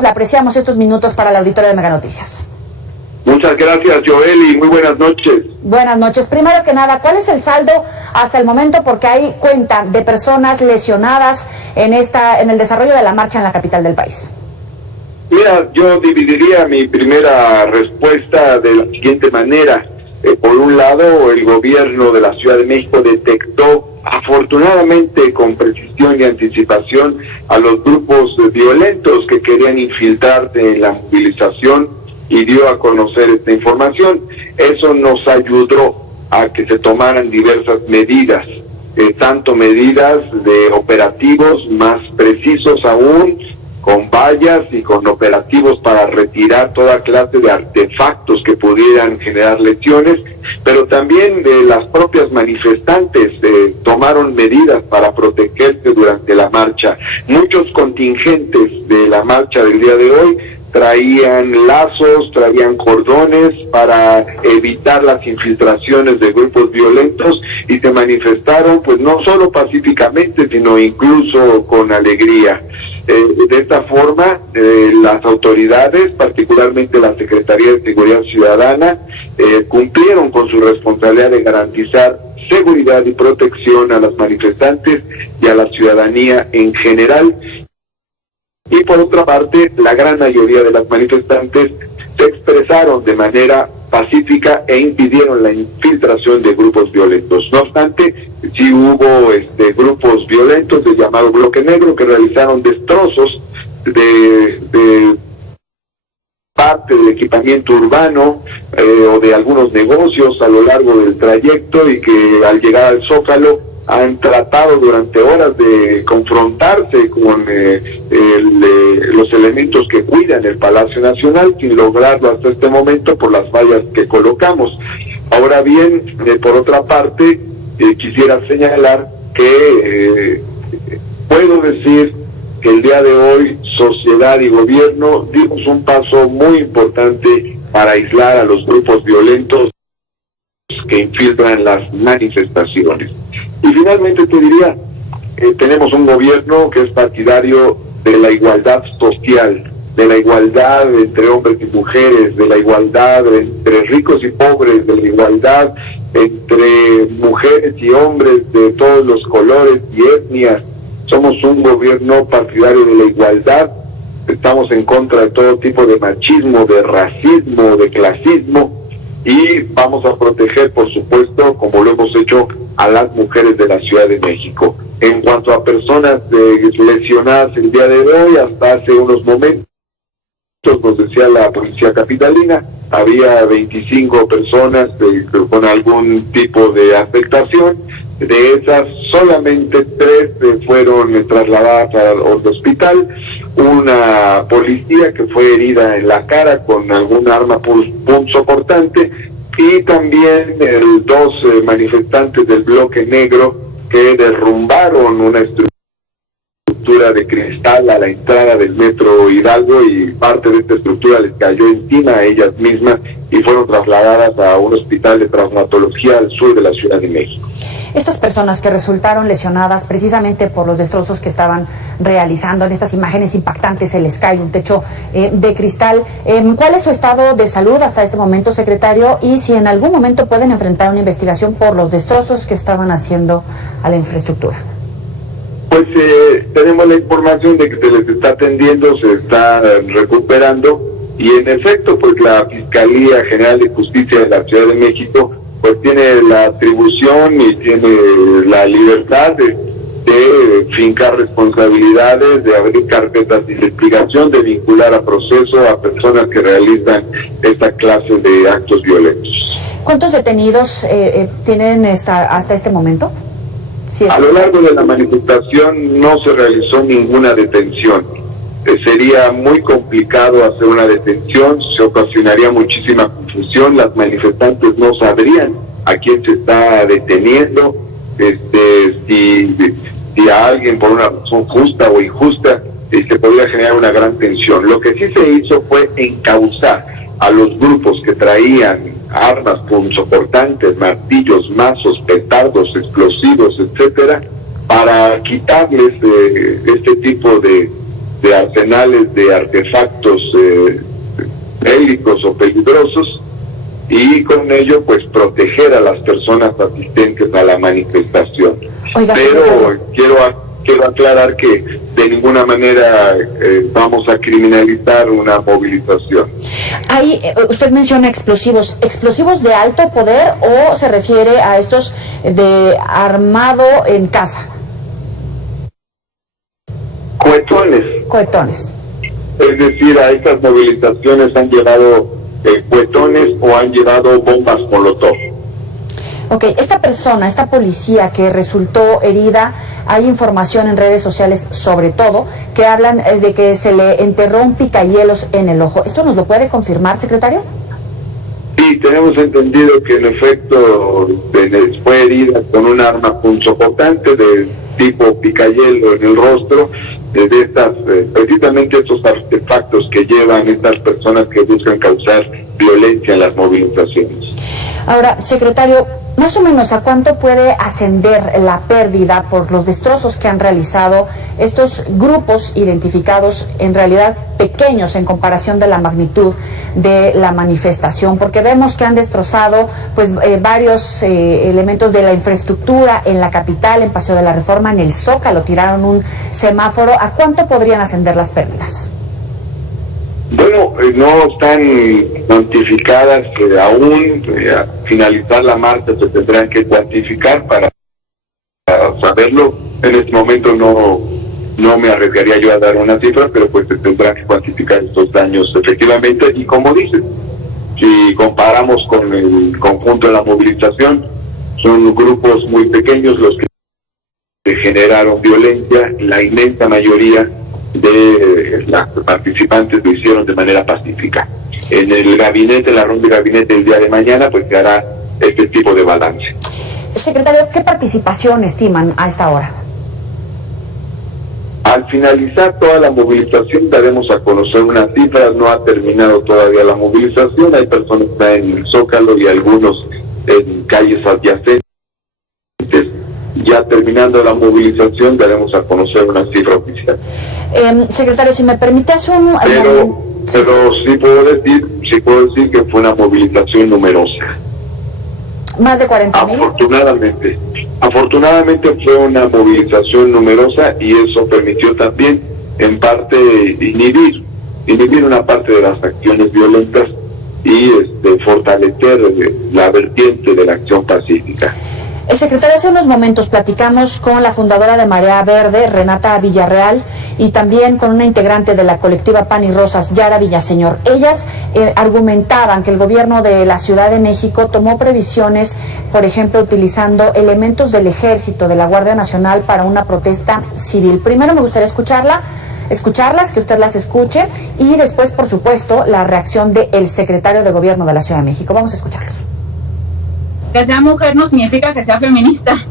Le apreciamos estos minutos para el auditorio de Mega Noticias. Muchas gracias, Joel, y muy buenas noches. Buenas noches. Primero que nada, ¿cuál es el saldo hasta el momento? Porque hay cuenta de personas lesionadas en el desarrollo de la marcha en la capital del país. Mira, yo dividiría mi primera respuesta de la siguiente manera. Por un lado, el gobierno de la Ciudad de México detectó, afortunadamente con precisión y anticipación, a los grupos violentos que querían infiltrarse en la movilización y dio a conocer esta información. Eso nos ayudó a que se tomaran diversas medidas, tanto medidas de operativos más precisos aún, con vallas y con operativos para retirar toda clase de artefactos que pudieran generar lesiones, pero también de las propias manifestantes tomaron medidas para protegerse durante la marcha. Muchos contingentes de la marcha del día de hoy traían lazos, traían cordones para evitar las infiltraciones de grupos violentos y se manifestaron pues no solo pacíficamente, sino incluso con alegría. De esta forma, las autoridades, particularmente la Secretaría de Seguridad Ciudadana, cumplieron con su responsabilidad de garantizar seguridad y protección a las manifestantes y a la ciudadanía en general. Y por otra parte, la gran mayoría de las manifestantes se expresaron de manera pacífica e impidieron la infiltración de grupos violentos. No obstante, sí hubo grupos violentos del llamado Bloque Negro que realizaron destrozos de parte del equipamiento urbano o de algunos negocios a lo largo del trayecto, y que al llegar al Zócalo han tratado durante horas de confrontarse con los elementos que cuidan el Palacio Nacional, sin lograrlo hasta este momento por las vallas que colocamos. Ahora bien, por otra parte, quisiera señalar que puedo decir que el día de hoy, sociedad y gobierno dimos un paso muy importante para aislar a los grupos violentos que infiltran las manifestaciones. Y finalmente te diría, tenemos un gobierno que es partidario de la igualdad social, de la igualdad entre hombres y mujeres, de la igualdad entre ricos y pobres, de la igualdad entre mujeres y hombres de todos los colores y etnias. Somos un gobierno partidario de la igualdad, estamos en contra de todo tipo de machismo, de racismo, de clasismo, y vamos a proteger, por supuesto, como lo hemos hecho, a las mujeres de la Ciudad de México. En cuanto a personas lesionadas el día de hoy, hasta hace unos momentos, nos decía la policía capitalina, había 25 personas con algún tipo de afectación. De esas, solamente 3 fueron trasladadas al hospital. Una policía que fue herida en la cara con algún arma punzocortante, y también 2 manifestantes del Bloque Negro que derrumbaron una estructura de cristal a la entrada del Metro Hidalgo, y parte de esta estructura les cayó encima a ellas mismas y fueron trasladadas a un hospital de traumatología al sur de la Ciudad de México. Estas personas que resultaron lesionadas precisamente por los destrozos que estaban realizando en estas imágenes impactantes, se les cae un techo de cristal. ¿Cuál es su estado de salud hasta este momento, secretario? Y si en algún momento pueden enfrentar una investigación por los destrozos que estaban haciendo a la infraestructura. Pues tenemos la información de que se les está atendiendo, se está recuperando, y en efecto, pues la Fiscalía General de Justicia de la Ciudad de México pues tiene la atribución y tiene la libertad de fincar responsabilidades, de abrir carpetas de investigación, de vincular a proceso a personas que realizan esta clase de actos violentos. ¿Cuántos detenidos tienen hasta este momento? Sí, a lo largo de la manifestación no se realizó ninguna detención. Sería muy complicado hacer una detención, se ocasionaría muchísima confusión, las manifestantes no sabrían a quién se está deteniendo, si a alguien por una razón justa o injusta, podría generar una gran tensión. Lo que sí se hizo fue encauzar a los grupos que traían armas punzocortantes, martillos, mazos, petardos, explosivos, etcétera, para quitarles este tipo de de arsenales de artefactos bélicos o peligrosos, y con ello pues proteger a las personas asistentes a la manifestación. Oiga, pero quiero aclarar que de ninguna manera vamos a criminalizar una movilización. Ahí usted menciona explosivos de alto poder, o se refiere a estos de armado en casa. Cohetones. Es decir, a estas movilizaciones han llevado cohetones o han llevado bombas molotov. Ok, esta policía que resultó herida, hay información en redes sociales sobre todo que hablan de que se le enterró un picahielos en el ojo. ¿Esto nos lo puede confirmar, secretario? Sí, tenemos entendido que en efecto fue herida con un arma punzocortante de tipo picahielo en el rostro, de estas, precisamente estos artefactos que llevan estas personas que buscan causar violencia en las movilizaciones. Ahora, secretario, más o menos, ¿a cuánto puede ascender la pérdida por los destrozos que han realizado estos grupos identificados, en realidad pequeños en comparación de la magnitud de la manifestación? Porque vemos que han destrozado pues varios elementos de la infraestructura en la capital, en Paseo de la Reforma, en el Zócalo, tiraron un semáforo. ¿A cuánto podrían ascender las pérdidas? Bueno, no están cuantificadas aún. A finalizar la marcha se tendrán que cuantificar para saberlo. En este momento no me arriesgaría yo a dar una cifra, pero pues se tendrán que cuantificar estos daños efectivamente. Y como dices, si comparamos con el conjunto de la movilización, son grupos muy pequeños los que generaron violencia. La inmensa mayoría de las participantes lo hicieron de manera pacífica. En el gabinete, la ronda de gabinete el día de mañana, pues se hará este tipo de balance. Secretario, ¿qué participación estiman a esta hora? Al finalizar toda la movilización daremos a conocer unas cifras. No ha terminado todavía la movilización, hay personas que están en el Zócalo y algunos en calles adyacentes. Ya terminando la movilización daremos a conocer una cifra oficial. Secretario, si me permite hacer un... Pero sí puedo decir que fue una movilización numerosa. Más de 40,000. Afortunadamente fue una movilización numerosa, y eso permitió también en parte inhibir una parte de las acciones violentas y fortalecer la vertiente de la acción pacífica. Secretario, hace unos momentos platicamos con la fundadora de Marea Verde, Renata Villarreal, y también con una integrante de la colectiva Pan y Rosas, Yara Villaseñor. Ellas argumentaban que el gobierno de la Ciudad de México tomó previsiones, por ejemplo, utilizando elementos del Ejército, de la Guardia Nacional, para una protesta civil. Primero me gustaría escucharlas, que usted las escuche, y después, por supuesto, la reacción del secretario de Gobierno de la Ciudad de México. Vamos a escucharlos. Que sea mujer no significa que sea feminista,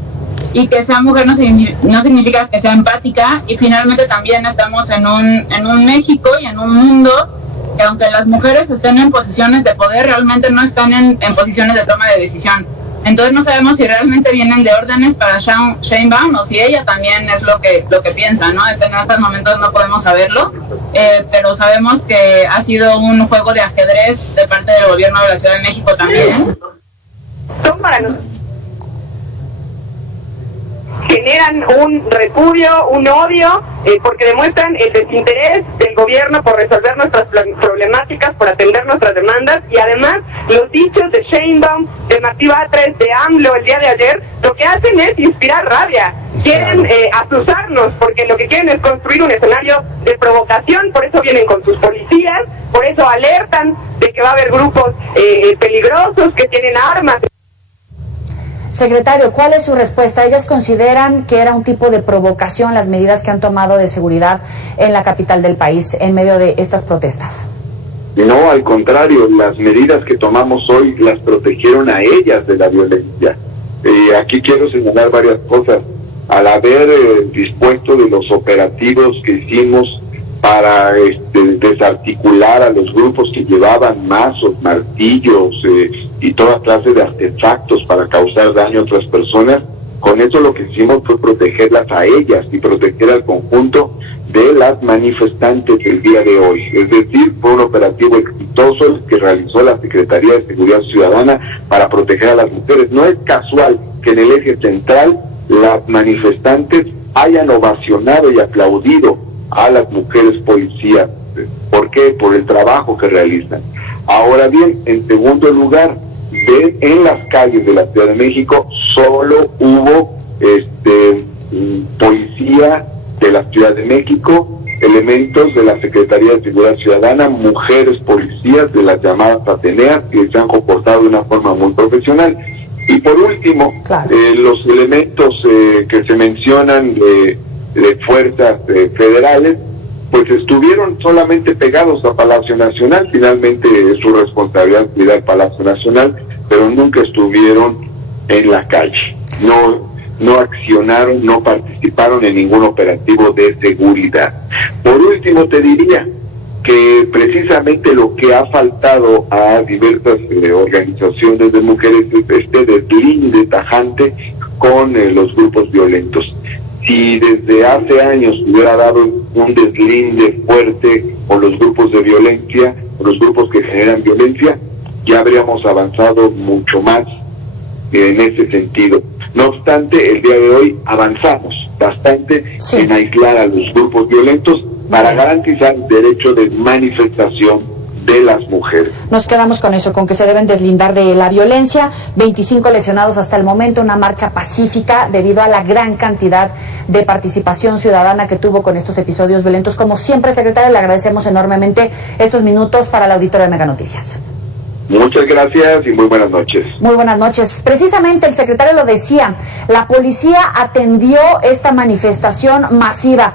y que sea mujer no significa que sea empática, y finalmente también estamos en un México y en un mundo que, aunque las mujeres estén en posiciones de poder, realmente no están en posiciones de toma de decisión. Entonces no sabemos si realmente vienen de órdenes para Sheinbaum o si ella también es lo que piensa, ¿no? En estos momentos no podemos saberlo, pero sabemos que ha sido un juego de ajedrez de parte del gobierno de la Ciudad de México también. Son para nosotros. Generan un repudio, un odio, porque demuestran el desinterés del gobierno por resolver nuestras problemáticas, por atender nuestras demandas, y además los dichos de Sheinbaum, de Martí Batres, de AMLO el día de ayer, lo que hacen es inspirar rabia. Quieren asusarnos, porque lo que quieren es construir un escenario de provocación. Por eso vienen con sus policías, por eso alertan de que va a haber grupos peligrosos que tienen armas. Secretario, ¿cuál es su respuesta? Ellas consideran que era un tipo de provocación las medidas que han tomado de seguridad en la capital del país en medio de estas protestas. No, al contrario, las medidas que tomamos hoy las protegieron a ellas de la violencia. Aquí quiero señalar varias cosas. Al haber dispuesto de los operativos que hicimos para desarticular a los grupos que llevaban mazos, martillos y toda clase de artefactos para causar daño a otras personas, con eso lo que hicimos fue protegerlas a ellas y proteger al conjunto de las manifestantes el día de hoy. Es decir, fue un operativo exitoso el que realizó la Secretaría de Seguridad Ciudadana para proteger a las mujeres. No es casual que en el eje central las manifestantes hayan ovacionado y aplaudido a las mujeres policías. ¿Por qué? Por el trabajo que realizan. Ahora bien, en segundo lugar, en las calles de la Ciudad de México solo hubo policía de la Ciudad de México, elementos de la Secretaría de Seguridad Ciudadana, mujeres policías de las llamadas Ateneas, que se han comportado de una forma muy profesional. Y por último, claro, los elementos que se mencionan de fuerzas federales, pues estuvieron solamente pegados a Palacio Nacional. Finalmente es su responsabilidad cuidar el Palacio Nacional, pero nunca estuvieron en la calle. No accionaron, no participaron en ningún operativo de seguridad. Por último, te diría que precisamente lo que ha faltado a diversas organizaciones de mujeres es este deslinde tajante con los grupos violentos. Si desde hace años hubiera dado un deslinde fuerte con los grupos de violencia, con los grupos que generan violencia, ya habríamos avanzado mucho más en ese sentido. No obstante, el día de hoy avanzamos bastante en aislar a los grupos violentos para garantizar el derecho de manifestación de las mujeres. Nos quedamos con eso, con que se deben deslindar de la violencia. 25 lesionados hasta el momento, una marcha pacífica debido a la gran cantidad de participación ciudadana que tuvo con estos episodios violentos. Como siempre, secretaria, le agradecemos enormemente estos minutos para el auditorio de Mega Noticias. Muchas gracias y muy buenas noches. Muy buenas noches. Precisamente el secretario lo decía, la policía atendió esta manifestación masiva.